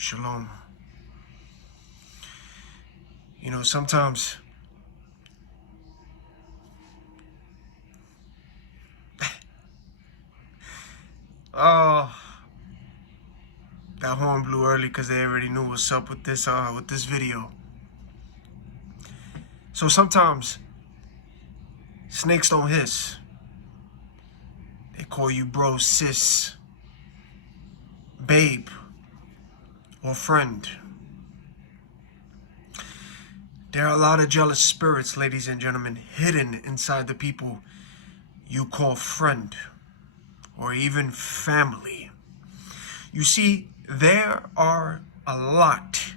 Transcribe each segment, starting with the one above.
Shalom. You know, sometimes that horn blew early because they already knew what's up with this video. So sometimes snakes don't hiss. They call you Bro Sis Babe or friend. There are a lot of jealous spirits, ladies and gentlemen, hidden inside the people you call friend or even family. You see, there are a lot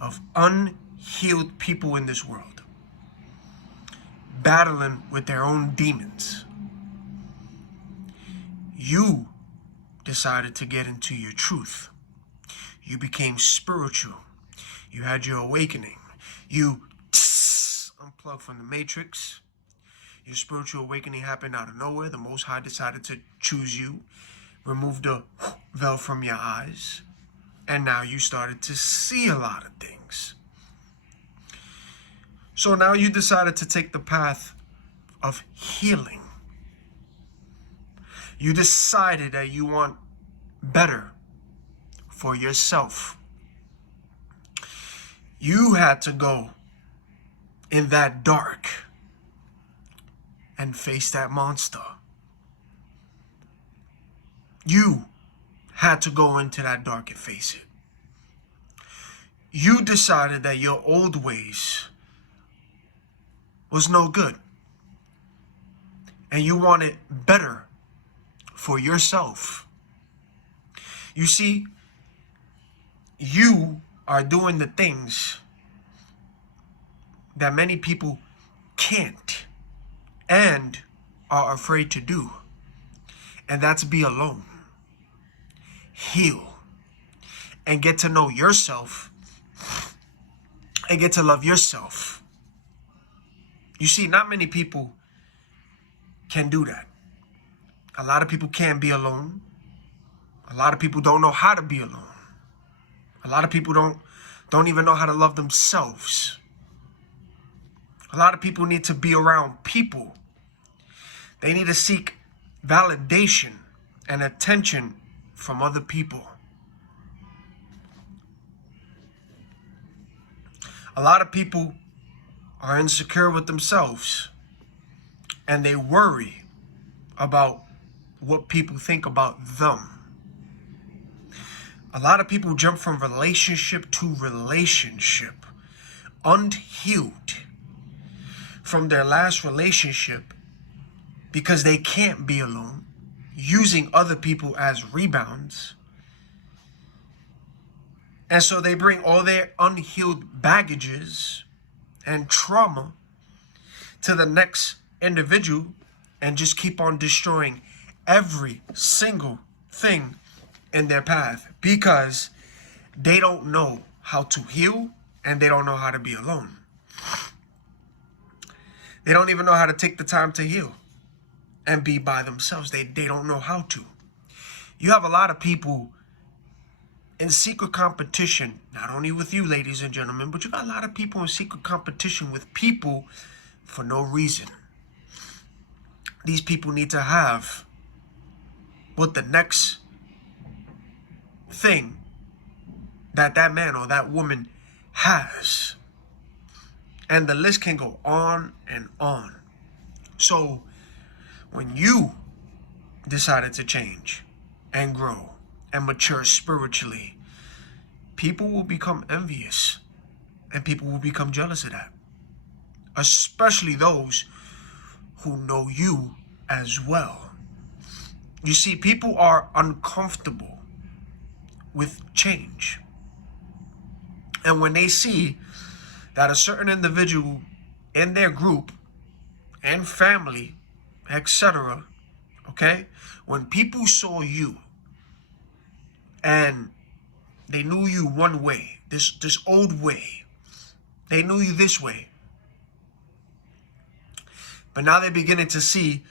of unhealed people in this world, battling with their own demons. You decided to get into your truth. You became spiritual. You had your awakening. You unplugged from the matrix. Your spiritual awakening happened out of nowhere. The Most High decided to choose you, remove the veil from your eyes, and now you started to see a lot of things. So now you decided to take the path of healing. You decided that you want better for yourself. You had to go in that dark and face that monster. You had to go into that dark and face it. You decided that your old ways was no good, and you wanted better for yourself. You see, you are doing the things that many people can't and are afraid to do, and that's be alone, heal, and get to know yourself and get to love yourself. You see, not many people can do that. A lot of people can't be alone. A lot of people don't know how to be alone. A lot of people don't even know how to love themselves. A lot of people need to be around people. They need to seek validation and attention from other people. A lot of people are insecure with themselves, and they worry about what people think about them. A lot of people jump from relationship to relationship, unhealed from their last relationship because they can't be alone, using other people as rebounds. And so they bring all their unhealed baggages and trauma to the next individual and just keep on destroying every single thing in their path because they don't know how to heal and they don't know how to be alone. They don't even know how to take the time to heal and be by themselves. They don't know how to. You have a lot of people in secret competition, not only with you, ladies and gentlemen, but you got a lot of people in secret competition with people for no reason. These people need to have what the next thing that man or that woman has. And the list can go on and on. So when you decided to change and grow and mature spiritually, people will become envious and people will become jealous of that. Especially those who know you as well. You see, people are uncomfortable with change. And when they see that a certain individual in their group and family, etc., okay, when people saw you and they knew you one way, this old way, they knew you this way, but now they're beginning to see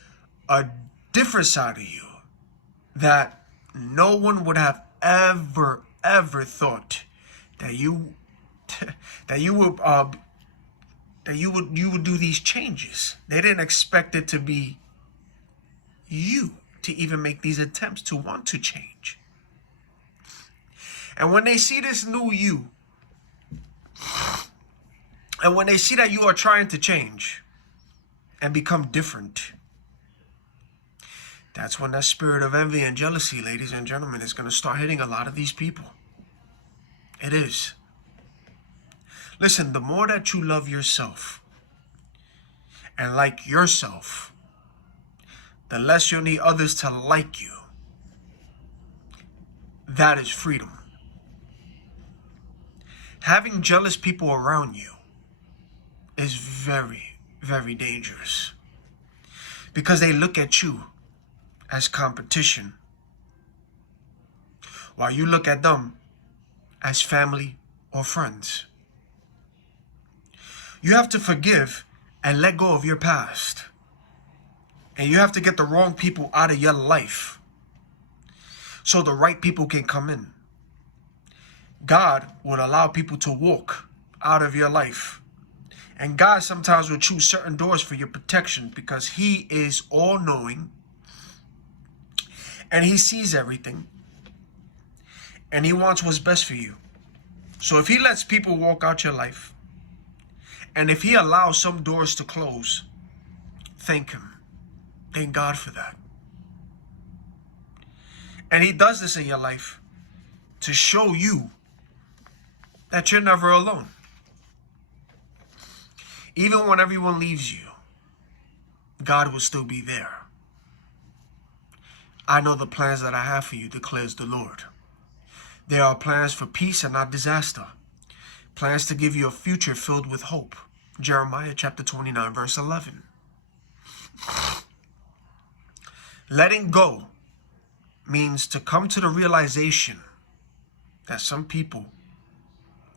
a different side of you that no one would have ever thought that you that you would you would do these changes. They didn't expect it to be you to even make these attempts to want to change. And when they see this new you, and when they see that you are trying to change and become different, that's when that spirit of envy and jealousy, ladies and gentlemen, is going to start hitting a lot of these people. It is. Listen, the more that you love yourself and like yourself, the less you'll need others to like you. That is freedom. Having jealous people around you is very, very dangerous, because they look at you as competition, while you look at them as family or friends. You have to forgive and let go of your past. And you have to get the wrong people out of your life so the right people can come in. God would allow people to walk out of your life. And God sometimes will choose certain doors for your protection, because He is all-knowing and He sees everything. And He wants what's best for you. So if He lets people walk out your life, and if He allows some doors to close, thank Him. Thank God for that. And He does this in your life to show you that you're never alone. Even when everyone leaves you, God will still be there. I know the plans that I have for you, declares the Lord. There are plans for peace and not disaster. Plans to give you a future filled with hope. Jeremiah chapter 29, verse 11. Letting go means to come to the realization that some people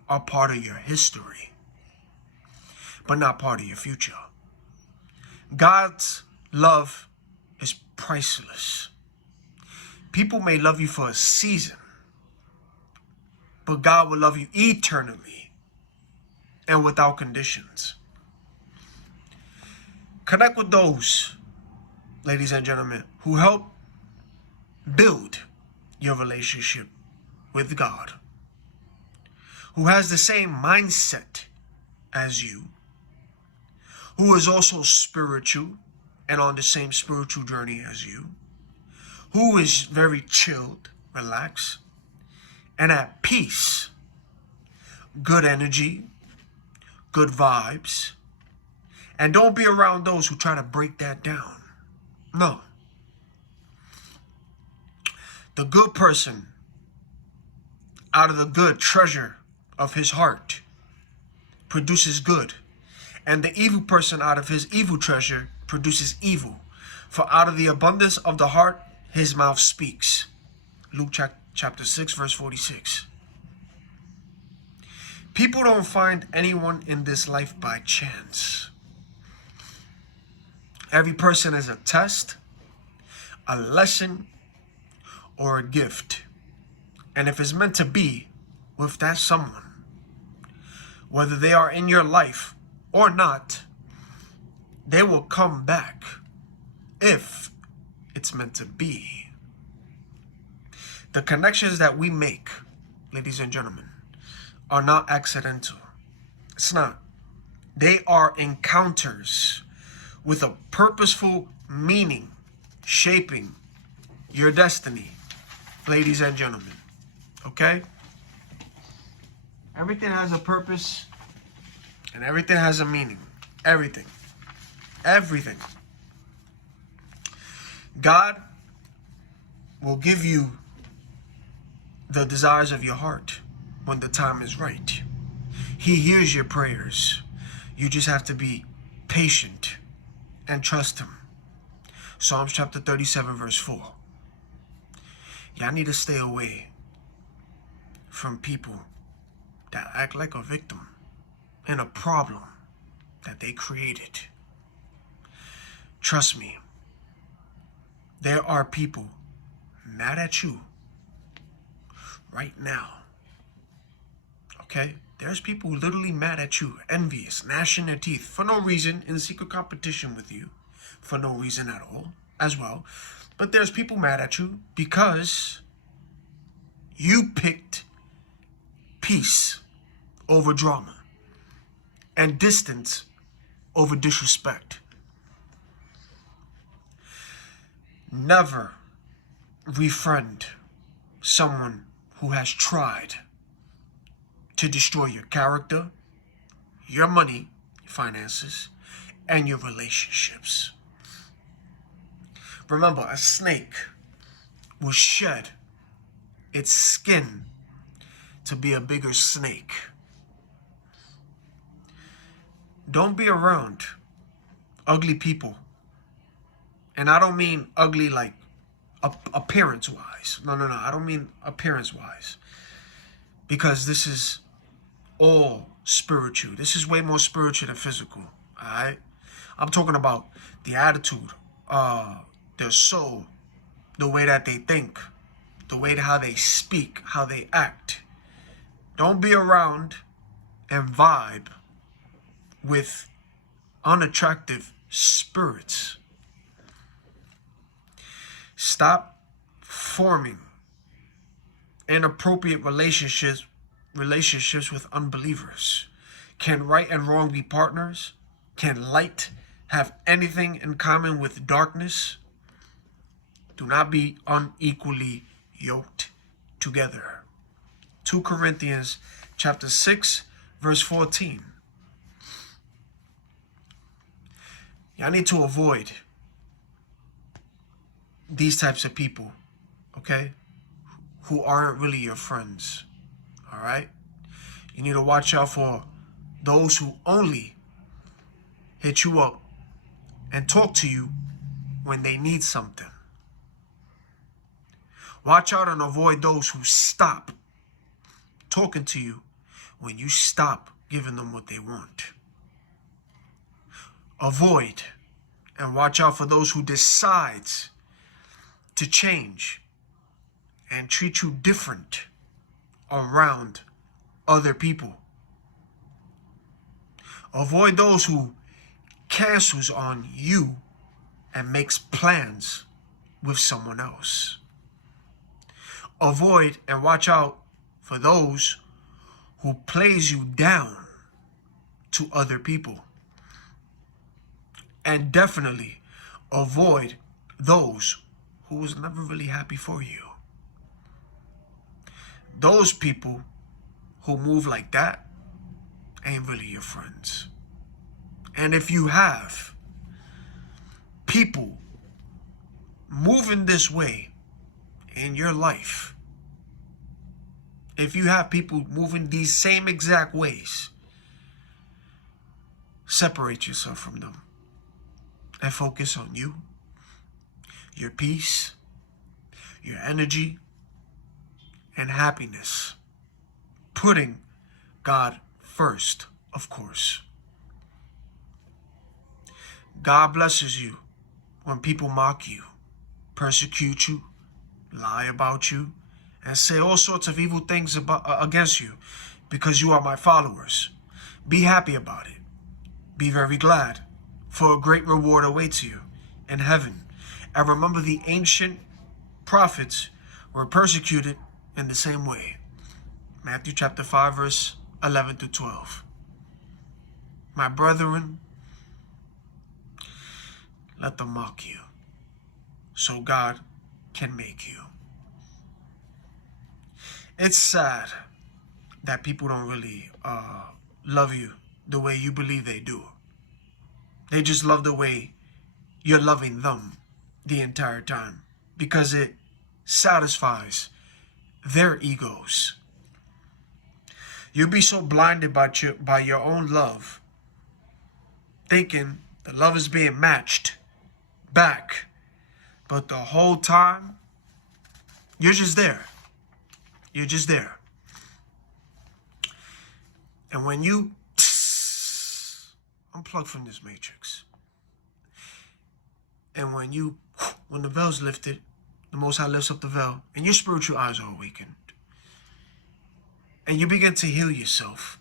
are part of your history, but not part of your future. God's love is priceless. People may love you for a season, but God will love you eternally and without conditions. Connect with those, ladies and gentlemen, who help build your relationship with God, who has the same mindset as you, who is also spiritual and on the same spiritual journey as you, who is very chilled, relaxed, and at peace, good energy, good vibes. And don't be around those who try to break that down. No. The good person, out of the good treasure of his heart, produces good. And the evil person, out of his evil treasure, produces evil. For out of the abundance of the heart, his mouth speaks. Luke chapter 6, verse 46. People don't find anyone in this life by chance. Every person is a test, a lesson, or a gift. And if it's meant to be with that someone, whether they are in your life or not, they will come back if it's meant to be. The connections that we make, ladies and gentlemen, are not accidental. It's not. They are encounters with a purposeful meaning, shaping your destiny, ladies and gentlemen. Okay? Everything has a purpose and everything has a meaning. Everything. Everything. God will give you the desires of your heart when the time is right. He hears your prayers. You just have to be patient and trust Him. Psalms chapter 37, verse 4. Y'all need to stay away from people that act like a victim in a problem that they created. Trust me, there are people mad at you right now Okay? There's people literally mad at you, envious, gnashing their teeth for no reason, in secret competition with you, for no reason at all, as well. But there's people mad at you because you picked peace over drama and distance over disrespect. Never refriend someone who has tried to destroy your character, your money, finances, and your relationships. Remember, a snake will shed its skin to be a bigger snake. Don't be around ugly people. And I don't mean ugly like appearance-wise. No. I don't mean appearance-wise. Because this is all spiritual. This is way more spiritual than physical. Alright? I'm talking about the attitude, their soul, the way that they think, the way how they speak, how they act. Don't be around and vibe with unattractive spirits. Stop forming inappropriate relationships with unbelievers. Can right and wrong be partners? Can light have anything in common with darkness? Do not be unequally yoked together. 2 Corinthians chapter 6, verse 14. Y'all need to avoid these types of people, okay, who aren't really your friends, all right? You need to watch out for those who only hit you up and talk to you when they need something. Watch out and avoid those who stop talking to you when you stop giving them what they want. Avoid and watch out for those who decides to change and treat you different around other people. Avoid those who cancels on you and makes plans with someone else. Avoid and watch out for those who plays you down to other people. And definitely avoid those who was never really happy for you. Those people who move like that ain't really your friends. And if you have people moving this way in your life, if you have people moving these same exact ways, separate yourself from them and focus on you, your peace, your energy, and happiness. Putting God first, of course. God blesses you when people mock you, persecute you, lie about you, and say all sorts of evil things against you because you are my followers. Be happy about it. Be very glad, for a great reward awaits you in heaven. And remember, the ancient prophets were persecuted in the same way. Matthew chapter 5, verse 11 to 12. My brethren, let them mock you, so God can make you. It's sad that people don't really love you the way you believe they do. They just love the way you're loving them the entire time because it satisfies their egos. You'll be so blinded by your own love, thinking the love is being matched back, but the whole time you're just there. You're just there. And when you unplug from this matrix, and when the veil's lifted, the Most High lifts up the veil, and your spiritual eyes are awakened, and you begin to heal yourself,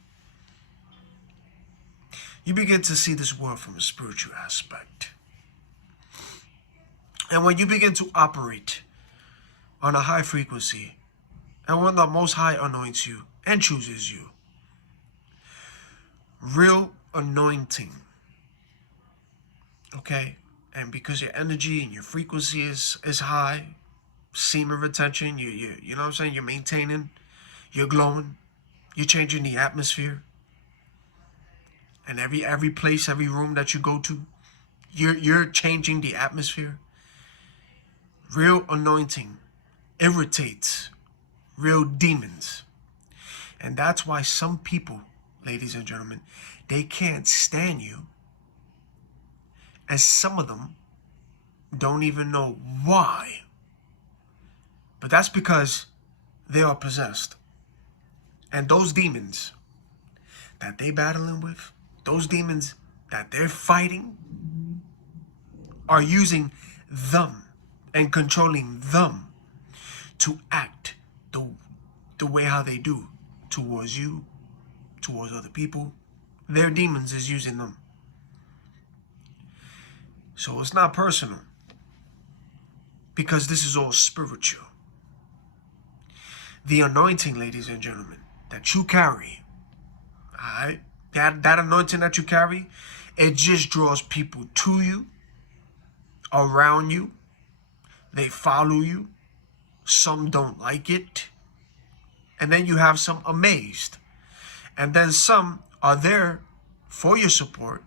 you begin to see this world from a spiritual aspect. And when you begin to operate on a high frequency, and when the Most High anoints you and chooses you, real anointing, okay? And because your energy and your frequency is high, semen retention, you know what I'm saying? You're maintaining, you're glowing, you're changing the atmosphere. And every place, every room that you go to, you're changing the atmosphere. Real anointing irritates real demons. And that's why some people, ladies and gentlemen, they can't stand you. And some of them don't even know why. But that's because they are possessed. And those demons that they battling with, those demons that they're fighting, are using them and controlling them to act the way how they do towards you, towards other people. Their demons is using them. So it's not personal, because this is all spiritual. The anointing, ladies and gentlemen, that you carry, all right, that anointing that you carry, it just draws people to you, around you. They follow you. Some don't like it. And then you have some amazed. And then some are there for your support.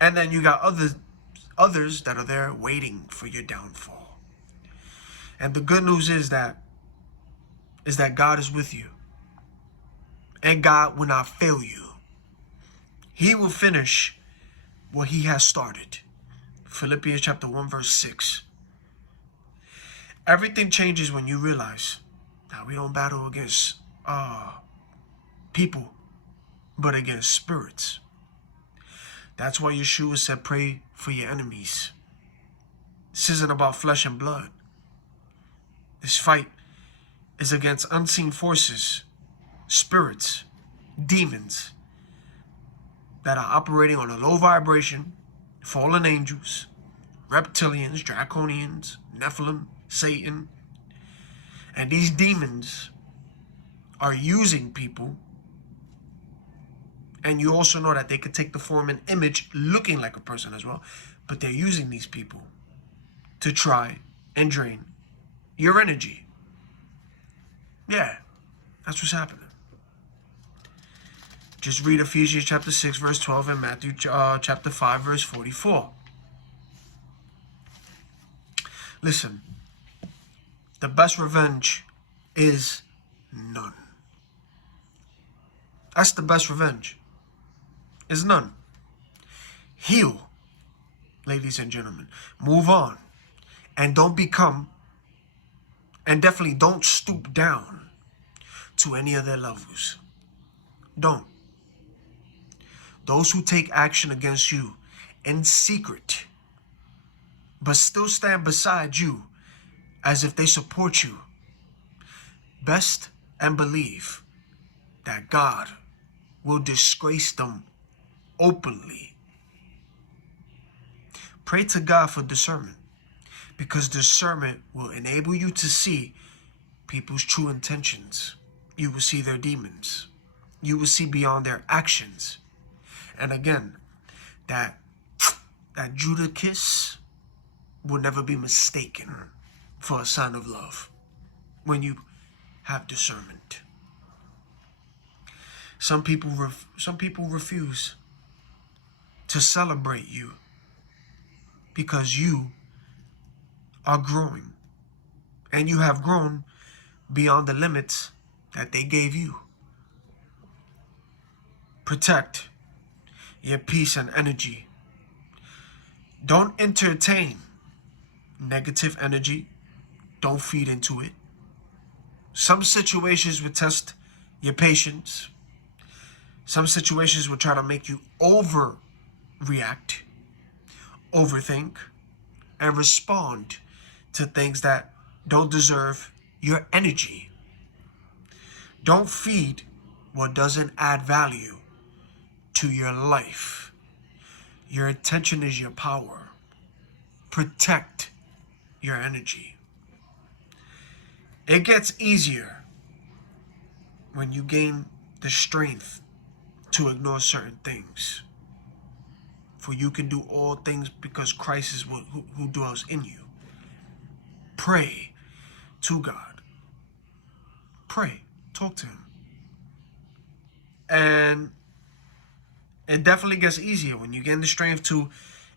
And then you got others that are there waiting for your downfall. And the good news is that God is with you. And God will not fail you. He will finish what he has started. Philippians chapter 1 verse 6. Everything changes when you realize that we don't battle against people, but against spirits. That's why Yeshua said, pray for your enemies. This isn't about flesh and blood. This fight is against unseen forces, spirits, demons that are operating on a low vibration, fallen angels, reptilians, draconians, Nephilim, Satan. And these demons are using people. And you also know that they could take the form and image looking like a person as well. But they're using these people to try and drain your energy. Yeah, that's what's happening. Just read Ephesians chapter 6 verse 12 and Matthew chapter 5 verse 44. Listen, the best revenge is none. That's the best revenge. Is none. Heal, ladies and gentlemen. Move on. And don't become, and definitely don't stoop down to any of their levels. Don't. Those who take action against you in secret, but still stand beside you as if they support you, best and believe that God will disgrace them openly. Pray to God for discernment, because discernment will enable you to see people's true intentions. You will see their demons. You will see beyond their actions. And again, that Judah kiss will never be mistaken for a sign of love when you have discernment. Some people refuse to celebrate you because you are growing, and you have grown beyond the limits that they gave you. Protect your peace and energy. Don't entertain negative energy. Don't feed into it. Some situations will test your patience. Some situations will try to make you overreact, overthink, and respond to things that don't deserve your energy. Don't feed what doesn't add value to your life. Your attention is your power. Protect your energy. It gets easier when you gain the strength to ignore certain things. For you can do all things because Christ is who dwells in you. Pray to God. Pray. Talk to Him. And it definitely gets easier when you gain the strength to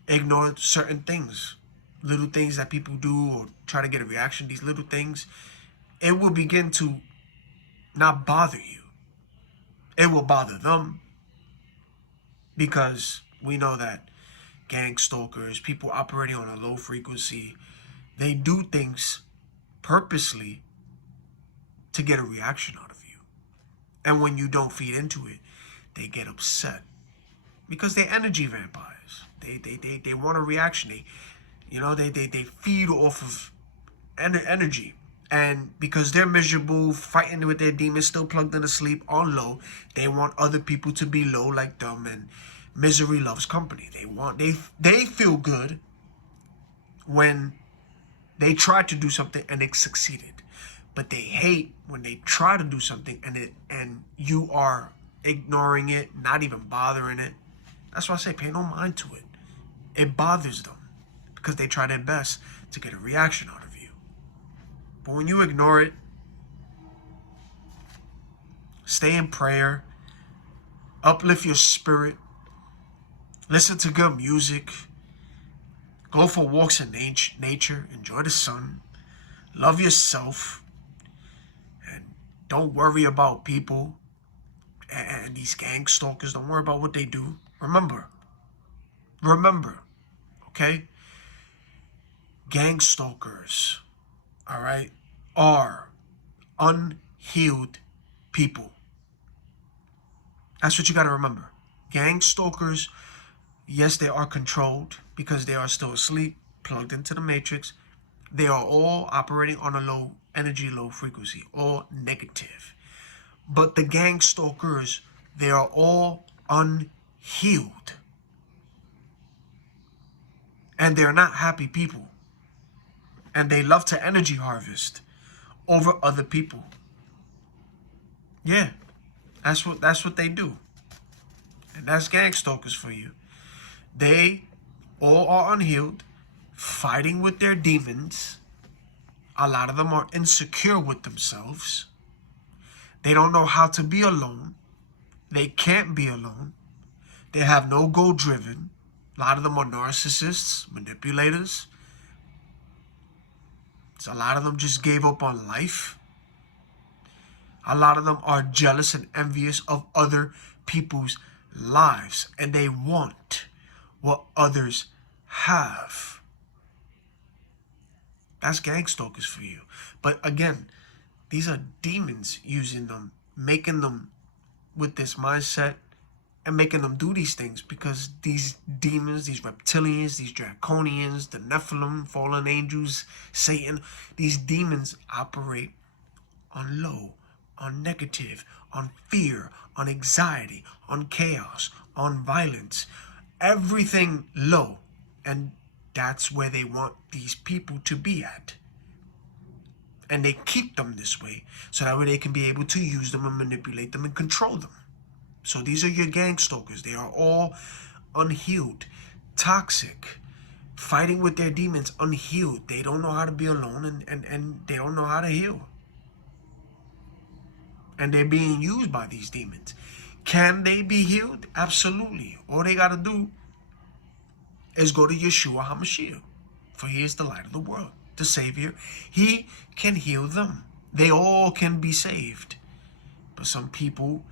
ignore certain things. Little things that people do or try to get a reaction. These little things. It will begin to not bother you. It will bother them. Because we know that gang stalkers, people operating on a low frequency, they do things purposely to get a reaction out of you. And when you don't feed into it, they get upset. Because they're energy vampires. They want a reaction. They feed off of energy. And because they're miserable, fighting with their demons, still plugged in to sleep on low, they want other people to be low like them, and misery loves company. They feel good when they try to do something and it succeeded. But they hate when they try to do something and you are ignoring it, not even bothering it. That's why I say pay no mind to it. It bothers them because they try their best to get a reaction out of you. But when you ignore it, stay in prayer, uplift your spirit, listen to good music, go for walks in nature, enjoy the sun, love yourself, and don't worry about people and these gang stalkers. Don't worry about what they do. Remember, okay? Gang stalkers, all right, are unhealed people. That's what you got to remember. Gang stalkers, yes, they are controlled because they are still asleep, plugged into the matrix. They are all operating on a low energy, low frequency, all negative. But the gang stalkers, they are all unhealed. And they're not happy people. And they love to energy harvest over other people. Yeah, that's what they do. And that's gang stalkers for you. They all are unhealed, fighting with their demons. A lot of them are insecure with themselves. They don't know how to be alone. They can't be alone. They have no goal driven. A lot of them are narcissists, manipulators. So a lot of them just gave up on life. A lot of them are jealous and envious of other people's lives. And they want what others have. That's gang stalkers for you. But again, these are demons using them, making them with this mindset and making them do these things because these demons, these reptilians, these draconians, the Nephilim, fallen angels, Satan, these demons operate on low, on negative, on fear, on anxiety, on chaos, on violence, everything low. And that's where they want these people to be at. And they keep them this way so that way they can be able to use them and manipulate them and control them. So these are your gang stalkers. They are all unhealed, toxic, fighting with their demons, unhealed. They don't know how to be alone and they don't know how to heal. And they're being used by these demons. Can they be healed? Absolutely. All they got to do is go to Yeshua HaMashiach. For he is the light of the world, the Savior. He can heal them. They all can be saved. But some people,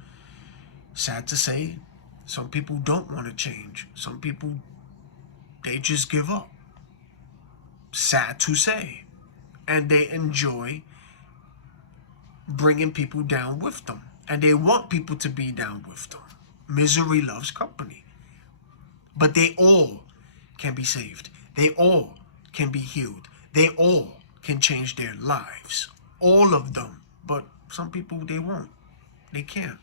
sad to say, some people don't want to change. Some people, they just give up. Sad to say. And they enjoy bringing people down with them. And they want people to be down with them. Misery loves company. But they all can be saved. They all can be healed. They all can change their lives. All of them. But some people, they won't. They can't.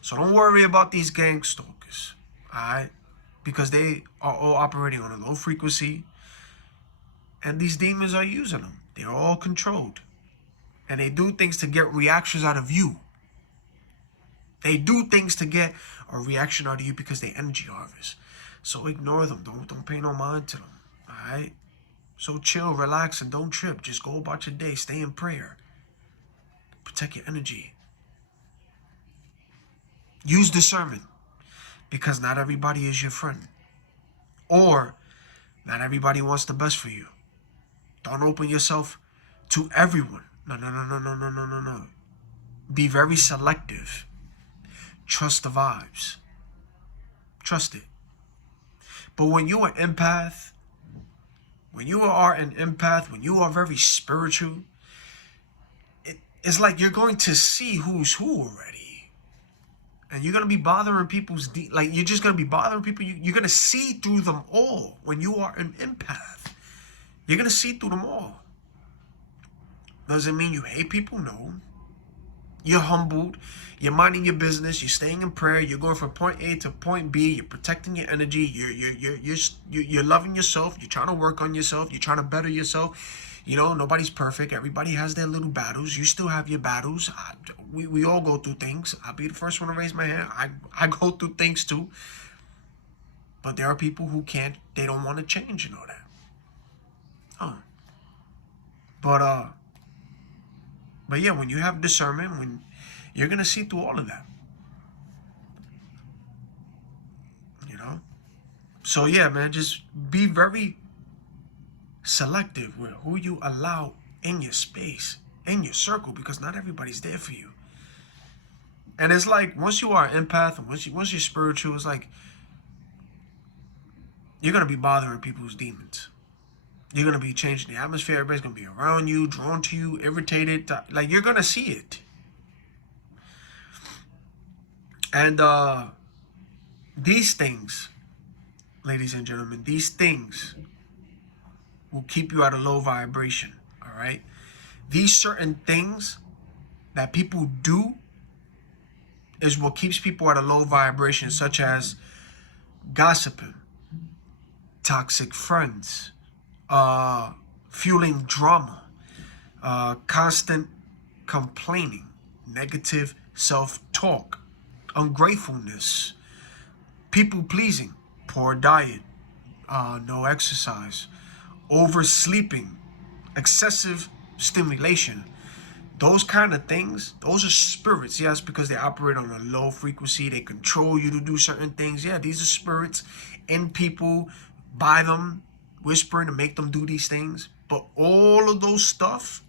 So don't worry about these gang stalkers, alright? Because they are all operating on a low frequency, and these demons are using them. They're all controlled. And they do things to get reactions out of you. They do things to get a reaction out of you because they energy harvest. So ignore them. Don't pay no mind to them. Alright? So chill, relax, and don't trip. Just go about your day. Stay in prayer. Protect your energy. Use discernment. Because not everybody is your friend. Or not everybody wants the best for you. Don't open yourself to everyone. No. Be very selective. Trust the vibes. Trust it. But when you are an empath, when you are very spiritual, it's like you're going to see who's who already. And you're going to be bothering people's... you're just going to be bothering people. You're going to see through them all when you are an empath. You're going to see through them all. Does it mean you hate people? No. You're humbled. You're minding your business. You're staying in prayer. You're going from point A to point B. You're protecting your energy. You're loving yourself. You're trying to work on yourself. You're trying to better yourself. You know, nobody's perfect. Everybody has their little battles. You still have your battles. We all go through things. I'll be the first one to raise my hand. I go through things too. But there are people who can't. They don't want to change and all that. But yeah, when you have discernment, when you're gonna see through all of that, you know. So yeah, man, just be very selective with who you allow in your space, in your circle, because not everybody's there for you. And it's like once you are an empath and once you're spiritual, it's like you're gonna be bothering people's demons. You're going to be changing the atmosphere. Everybody's going to be around you, drawn to you, irritated. Like, you're going to see it. And these things, ladies and gentlemen, these things will keep you at a low vibration, all right? These certain things that people do is what keeps people at a low vibration, such as gossiping, toxic friends, fueling drama, constant complaining, negative self-talk, ungratefulness, people-pleasing, poor diet, no exercise, oversleeping, excessive stimulation. Those kind of things, those are spirits, yes, because they operate on a low frequency. They control you to do certain things. Yeah, these are spirits in people, by them, whispering to make them do these things. But all of those stuff,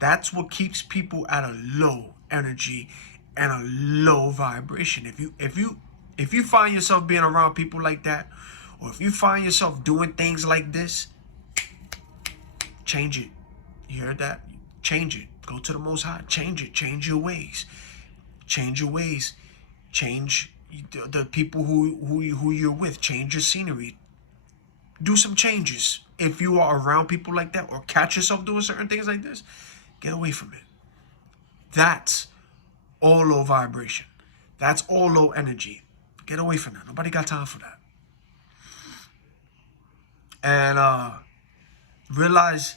that's what keeps people at a low energy and a low vibration. If you find yourself being around people like that, or if you find yourself doing things like this, change it. You heard that? Change it. Go to the Most High. Change it. Change your ways. Change your ways. Change the people who you're with. Change your scenery. Do some changes. If you are around people like that or catch yourself doing certain things like this, get away from it. That's all low vibration. That's all low energy. Get away from that. Nobody got time for that. And realize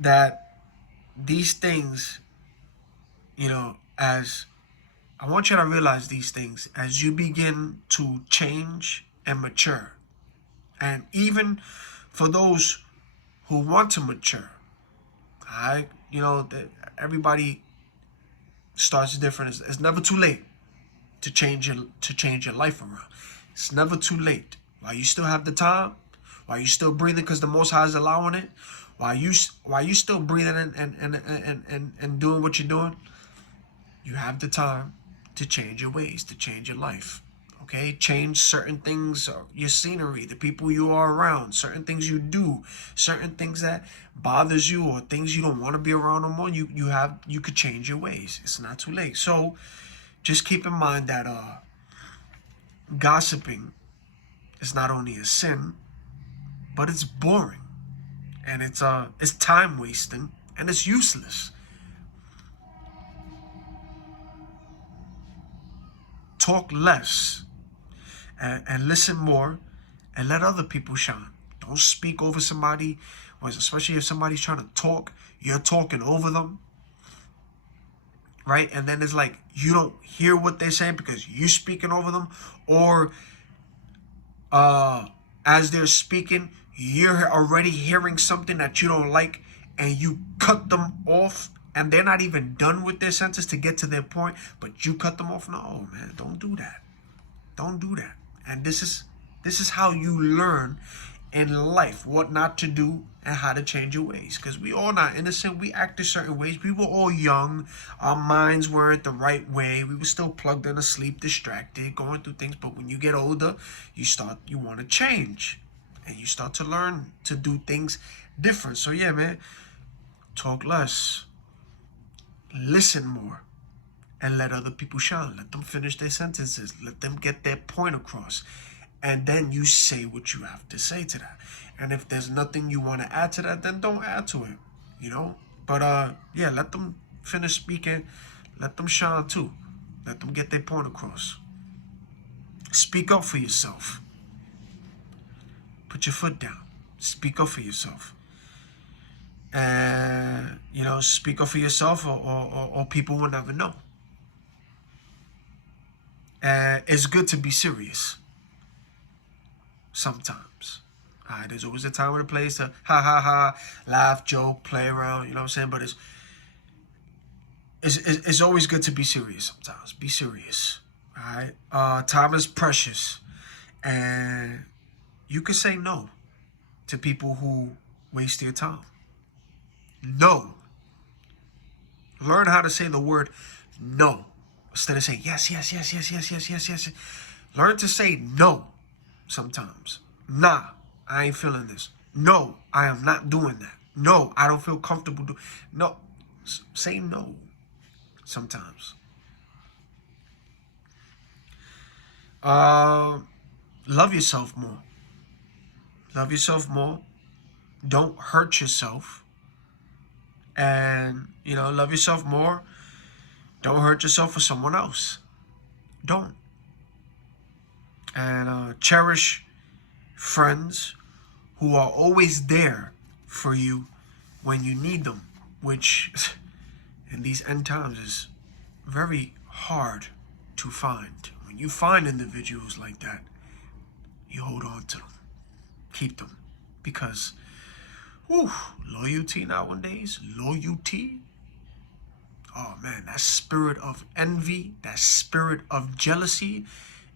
that these things, you know, as I want you to realize these things as you begin to change and mature. And even for those who want to mature, all right, you know, everybody starts different. It's never too late to change your life around. It's never too late. While you still have the time, while you still breathing, because the Most High is allowing it, while you still breathing and doing what you're doing, you have the time to change your ways, to change your life. Okay, change certain things, your scenery, the people you are around, certain things you do, certain things that bothers you or things you don't want to be around no more. You could change your ways. It's not too late. So just keep in mind that gossiping is not only a sin, but it's boring, and it's time wasting, and it's useless. talk less and listen more and let other people shine. Don't speak over somebody, especially if somebody's trying to talk, you're talking over them, right? And then it's like you don't hear what they're saying because you're speaking over them, or as they're speaking, you're already hearing something that you don't like and you cut them off and they're not even done with their sentence to get to their point, but you cut them off. No, man, don't do that. Don't do that. And this is how you learn in life what not to do and how to change your ways. Because we all not innocent. We acted certain ways. We were all young. Our minds weren't the right way. We were still plugged in asleep, distracted, going through things. But when you get older, you want to change. And you start to learn to do things different. So yeah, man, talk less. Listen more. And let other people shine. Let them finish their sentences. Let them get their point across. And then you say what you have to say to that. And if there's nothing you want to add to that, then don't add to it. You know? But yeah, let them finish speaking. Let them shine too. Let them get their point across. Speak up for yourself. Put your foot down. Speak up for yourself. And, speak up for yourself or people will never know. It's good to be serious. Sometimes. All right, there's always a time and a place to laugh, joke, play around, you know what I'm saying? But it's always good to be serious sometimes. Be serious. All right? Time is precious. And you can say no to people who waste your time. No. Learn how to say the word no. Instead of saying yes, yes, yes, yes, yes, yes, yes, yes. Learn to say no sometimes. Nah, I ain't feeling this. No, I am not doing that. No, I don't feel comfortable doing. No, say no sometimes. Love yourself more. Love yourself more. Don't hurt yourself. And, love yourself more. Don't hurt yourself for someone else. Don't. And cherish friends who are always there for you when you need them, which in these end times is very hard to find. When you find individuals like that, you hold on to them. Keep them. Because, loyalty nowadays, loyalty. Oh man, that spirit of envy, that spirit of jealousy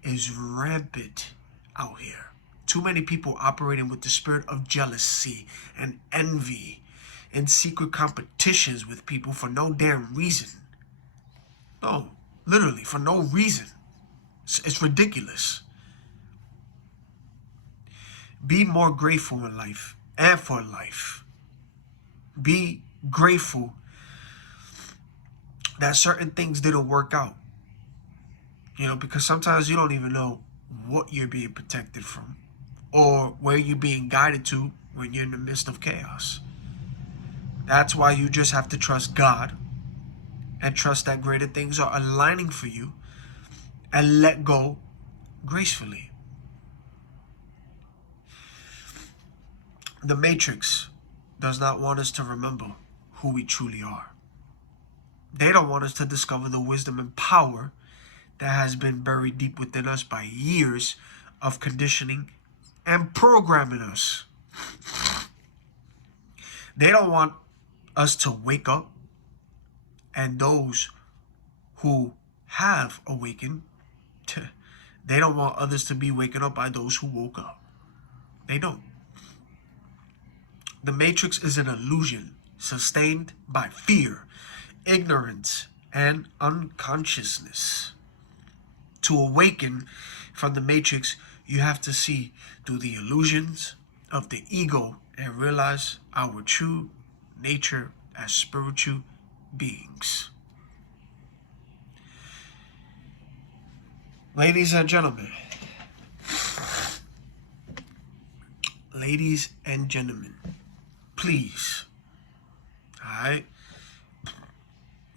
is rampant out here. Too many people operating with the spirit of jealousy and envy and secret competitions with people for no damn reason. No, literally for no reason. It's ridiculous. Be more grateful in life and for life. Be grateful that certain things didn't work out. Because sometimes you don't even know what you're being protected from or where you're being guided to when you're in the midst of chaos. That's why you just have to trust God and trust that greater things are aligning for you and let go gracefully. The Matrix does not want us to remember who we truly are. They don't want us to discover the wisdom and power that has been buried deep within us by years of conditioning and programming us. They don't want us to wake up, and those who have awakened, they don't want others to be waken up by those who woke up. They don't. The Matrix is an illusion sustained by fear, ignorance, and unconsciousness. To awaken from the Matrix, you have to see through the illusions of the ego and realize our true nature as spiritual beings. Ladies and gentlemen, please, all right,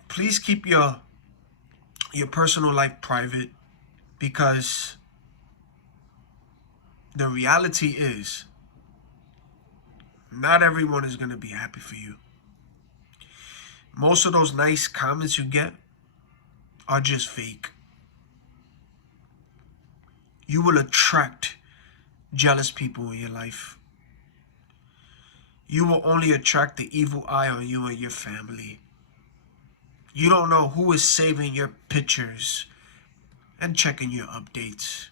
please keep your personal life private. Because the reality is, not everyone is going to be happy for you. Most of those nice comments you get are just fake. You will attract jealous people in your life. You will only attract the evil eye on you and your family. You don't know who is saving your pictures and checking your updates.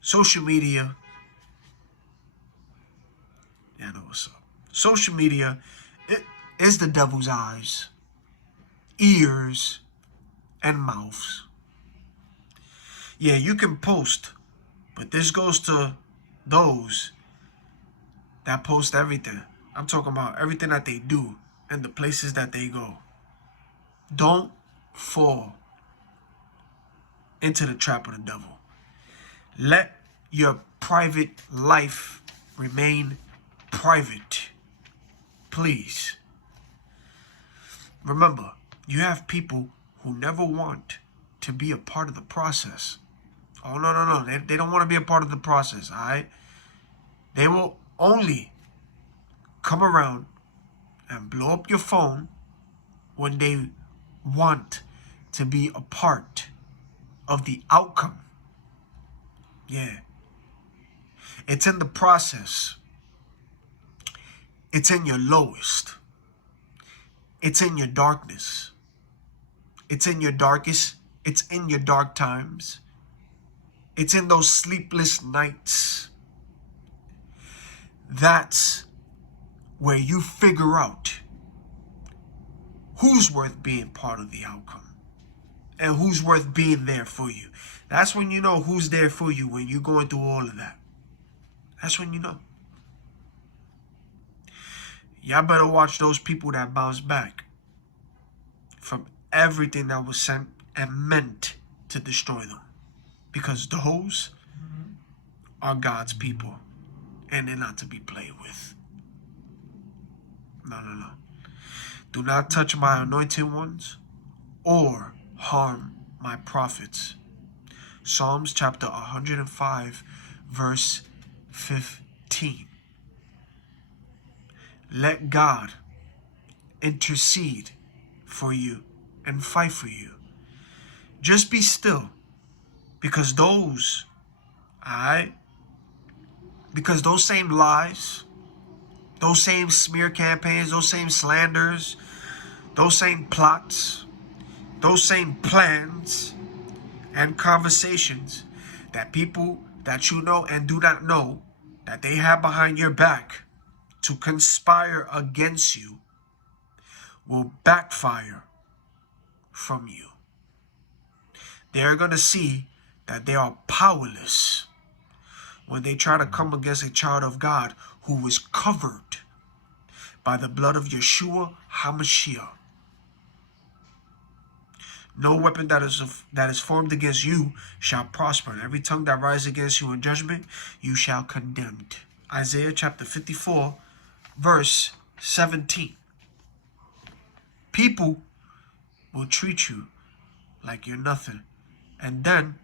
Social media. Yeah, I know what's up. Social media, it is the devil's eyes, ears, and mouths. Yeah, you can post, but this goes to those that post everything. I'm talking about everything that they do and the places that they go. Don't fall into the trap of the devil. Let your private life remain private. Please. Remember, you have people who never want to be a part of the process. Oh, no. They don't want to be a part of the process, all right? They will only come around and blow up your phone when they want to be a part of the outcome. Yeah. It's in the process. It's in your lowest. It's in your darkness. It's in your darkest. It's in your dark times. It's in those sleepless nights. That's where you figure out who's worth being part of the outcome and who's worth being there for you. That's when you know who's there for you when you're going through all of that. That's when you know. Y'all better watch those people that bounce back from everything that was sent and meant to destroy them. Because those are God's people. And they're not to be played with. No. Do not touch my anointed ones or harm my prophets. Psalms chapter 105, verse 15. Let God intercede for you and fight for you. Just be still, because those same lies, those same smear campaigns, those same slanders, those same plots, those same plans and conversations that people that you know and do not know that they have behind your back to conspire against you will backfire from you. They're going to see that they are powerless when they try to come against a child of God who is covered by the blood of Yeshua HaMashiach. No weapon that is formed against you shall prosper. And every tongue that rises against you in judgment, you shall condemn it. Isaiah chapter 54, verse 17. People will treat you like you're nothing. And then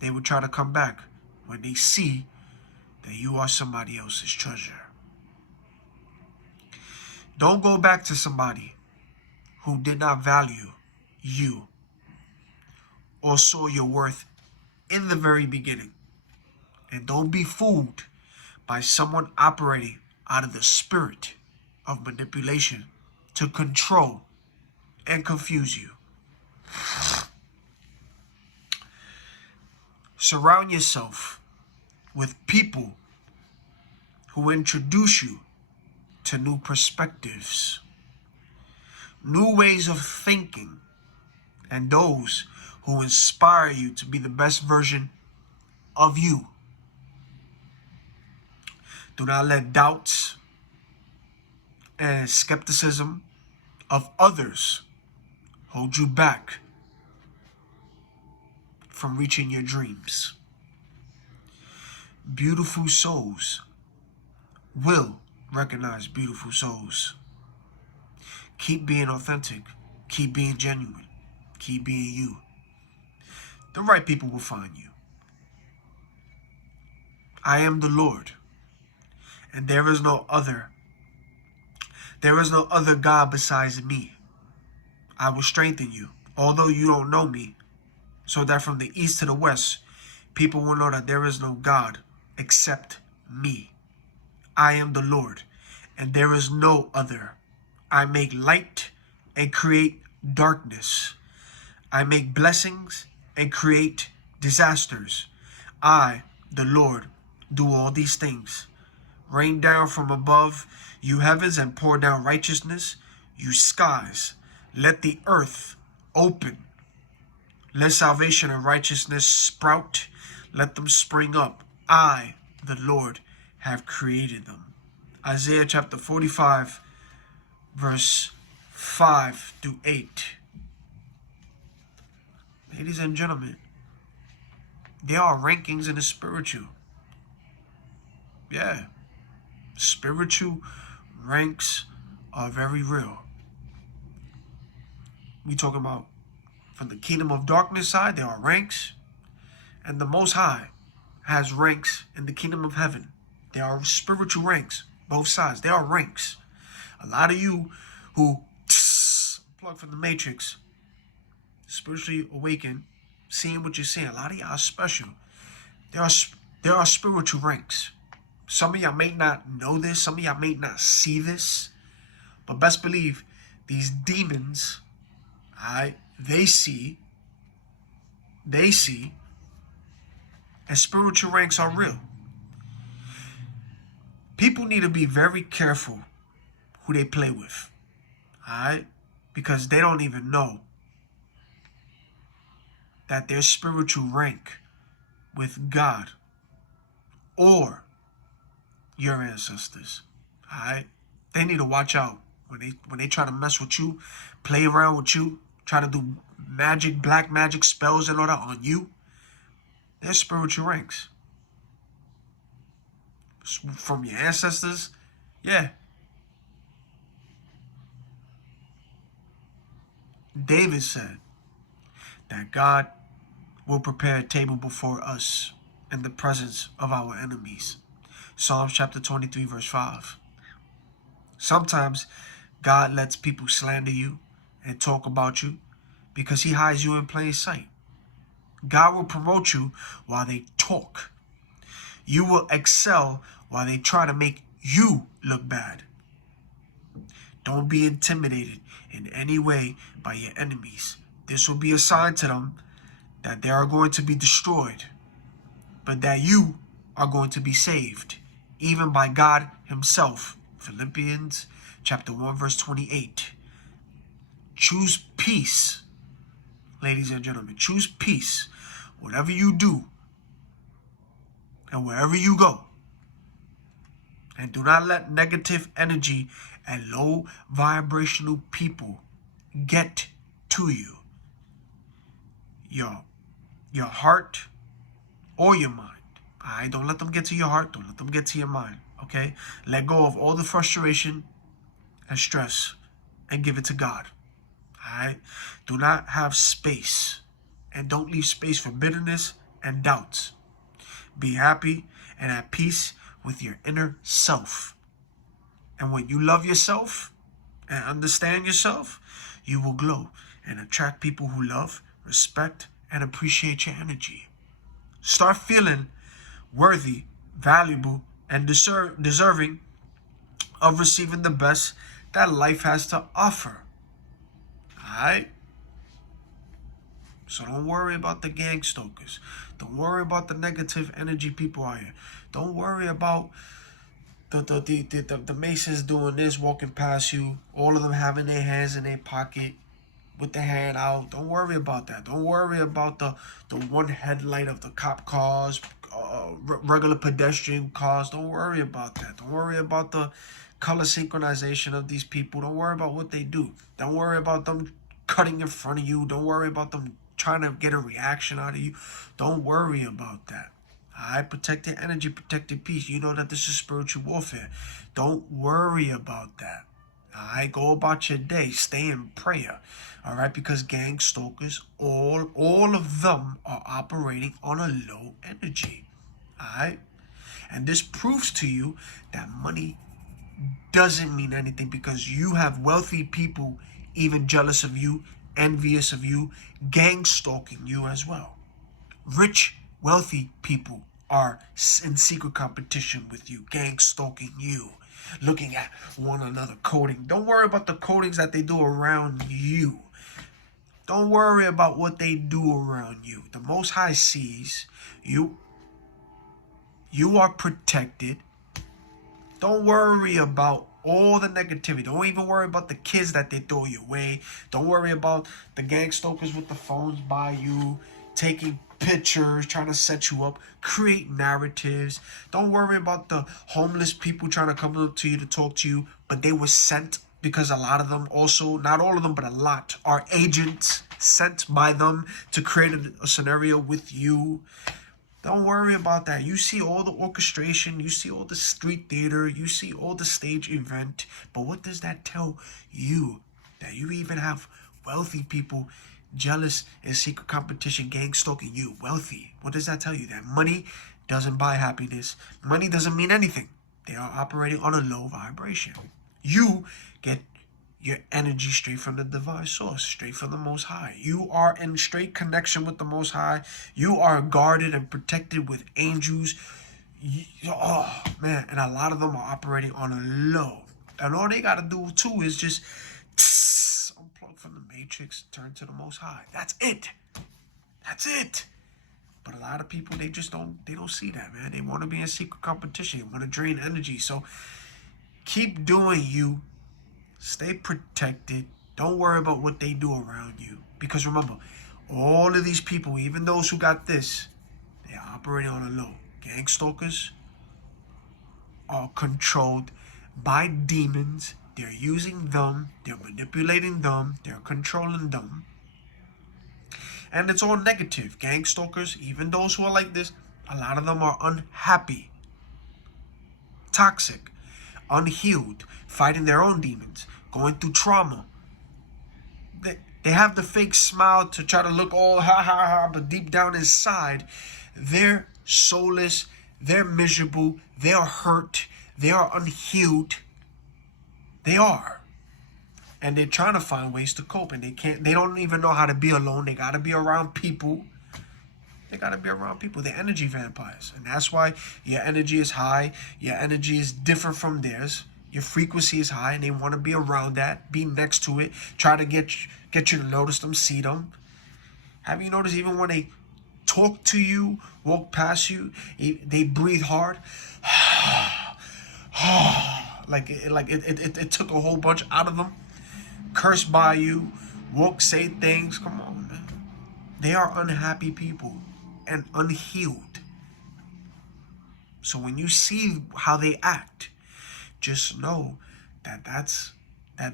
they will try to come back when they see that you are somebody else's treasure. Don't go back to somebody who did not value you or saw your worth in the very beginning. And don't be fooled by someone operating out of the spirit of manipulation to control and confuse you. Surround yourself with people who introduce you to new perspectives, new ways of thinking, and those who inspire you to be the best version of you. Do not let doubts and skepticism of others hold you back from reaching your dreams. Beautiful souls will recognize beautiful souls. Keep being authentic. Keep being genuine. Keep being you. The right people will find you. I am the Lord, and there is no other. There is no other God besides me. I will strengthen you, although you don't know me, so that from the east to the west, people will know that there is no God except me. I am the Lord, and there is no other. I make light and create darkness. I make blessings and create disasters. I, the Lord, do all these things. Rain down from above, you heavens, and pour down righteousness, you skies. Let the earth open. Let salvation and righteousness sprout. Let them spring up. I, the Lord, have created them. Isaiah chapter 45, verse 5 through 8. Ladies and gentlemen, there are rankings in the spiritual. Yeah. Spiritual ranks are very real. We talking about from the kingdom of darkness side, there are ranks. And the Most High has ranks in the kingdom of heaven. There are spiritual ranks, both sides. There are ranks. A lot of you who plug from the matrix, spiritually awakened, seeing what you're seeing, a lot of y'all are special. There are spiritual ranks. Some of y'all may not know this. Some of y'all may not see this. But best believe these demons, they see, and spiritual ranks are real. People need to be very careful who they play with. Because they don't even know that their spiritual rank with God or your ancestors. They need to watch out when they try to mess with you, play around with you, try to do magic, black magic spells and all that on you. They're spiritual ranks. From your ancestors, yeah. David said that God will prepare a table before us in the presence of our enemies. Psalms chapter 23, verse 5. Sometimes God lets people slander you and talk about you because he hides you in plain sight. God will promote you while they talk. You will excel while they try to make you look bad. Don't be intimidated in any way by your enemies. This will be a sign to them that they are going to be destroyed, but that you are going to be saved, even by God himself. Philippians chapter 1, verse 28. Choose peace, ladies and gentlemen. Choose peace. Whatever you do and wherever you go. And do not let negative energy and low vibrational people get to you. Your heart or your mind. Don't let them get to your heart. Don't let them get to your mind. Okay? Let go of all the frustration and stress and give it to God. Alright? Do not have space. And don't leave space for bitterness and doubts. Be happy and at peace with your inner self. And when you love yourself and understand yourself, you will glow and attract people who love, respect, and appreciate your energy. Start feeling worthy, valuable, and deserving of receiving the best that life has to offer. Alright? So don't worry about the gang stokers. Don't worry about the negative energy people out here. Don't worry about the Masons doing this, walking past you. All of them having their hands in their pocket with their hand out. Don't worry about that. Don't worry about the one headlight of the cop cars, regular pedestrian cars. Don't worry about that. Don't worry about the color synchronization of these people. Don't worry about what they do. Don't worry about them cutting in front of you. Don't worry about them trying to get a reaction out of you. Don't worry about that. Protect your energy, protect your peace. You know that this is spiritual warfare. Don't worry about that. All right, go about your day. Stay in prayer. All right, because gang stalkers, all of them are operating on a low energy. All right, and this proves to you that money doesn't mean anything, because you have wealthy people even jealous of you, envious of you, gang stalking you as well. Rich, wealthy people are in secret competition with you, gang stalking you, looking at one another coding. Don't worry about the codings that they do around you. Don't worry about what they do around you. The Most High sees you. You are protected. Don't worry about all the negativity. Don't even worry about the kids that they throw your way. Don't worry about the gang stalkers with the phones by you, taking pictures, trying to set you up, create narratives. Don't worry about the homeless people trying to come up to you to talk to you, but they were sent, because a lot of them also, not all of them, but a lot, are agents sent by them to create a scenario with you. Don't worry about that. You see all the orchestration, you see all the street theater, you see all the stage event. But what does that tell you? That you even have wealthy people jealous in secret competition, gang stalking you. Wealthy. What does that tell you? That money doesn't buy happiness. Money doesn't mean anything. They are operating on a low vibration. You get your energy straight from the divine source, straight from the Most High. You are in straight connection with the Most High. You are guarded and protected with angels. Oh, man. And a lot of them are operating on a low. And all they got to do, too, is just unplug from the matrix, turn to the Most High. That's it. That's it. But a lot of people, they don't see that, man. They want to be in secret competition. They want to drain energy. So keep doing you. Stay protected. Don't worry about what they do around you. Because remember, all of these people, even those who got this, they're operating on a low. Gang stalkers are controlled by demons. They're using them. They're manipulating them. They're controlling them. And it's all negative. Gang stalkers, even those who are like this, a lot of them are unhappy, toxic, unhealed, fighting their own demons, going through trauma. They have the fake smile to try to look all ha ha ha, but deep down inside, they're soulless, they're miserable, they are hurt, they are unhealed. They are. And they're trying to find ways to cope, and they don't even know how to be alone. They gotta be around people. They're energy vampires. And that's why your energy is high. Your energy is different from theirs. Your frequency is high, and they want to be around that, be next to it, try to get you to notice them, see them. Have you noticed even when they talk to you, walk past you, they breathe hard? It took a whole bunch out of them. Curse by you, say things. Come on, man. They are unhappy people and unhealed. So when you see how they act, just know that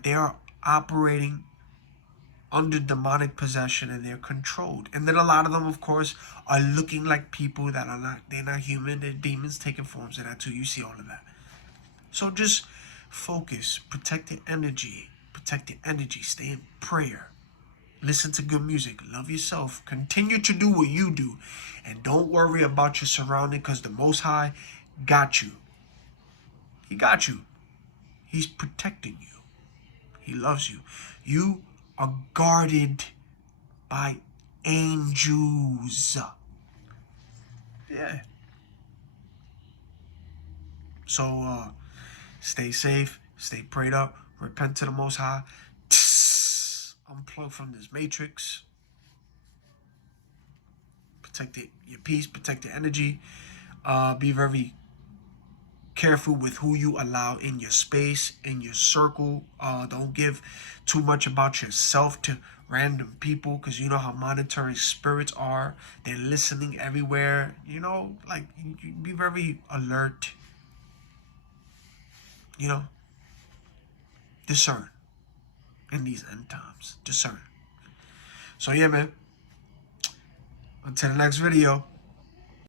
they are operating under demonic possession, and they're controlled. And then a lot of them, of course, are looking like people that are not. They're not human. They're demons taking forms of that too. You see all of that. So just focus, protect your energy, stay in prayer. Listen to good music. Love yourself. Continue to do what you do. And don't worry about your surrounding, because the Most High got you. He got you. He's protecting you. He loves you. You are guarded by angels. Yeah. So stay safe. Stay prayed up. Repent to the Most High. Unplug from this matrix. Protect your peace. Protect your energy. Be very careful with who you allow in your space, in your circle. Don't give too much about yourself to random people, because you know how monitoring spirits are. They're listening everywhere. You know, like, you be very alert. You know, discern in these end times. Discern. So yeah, man. Until the next video.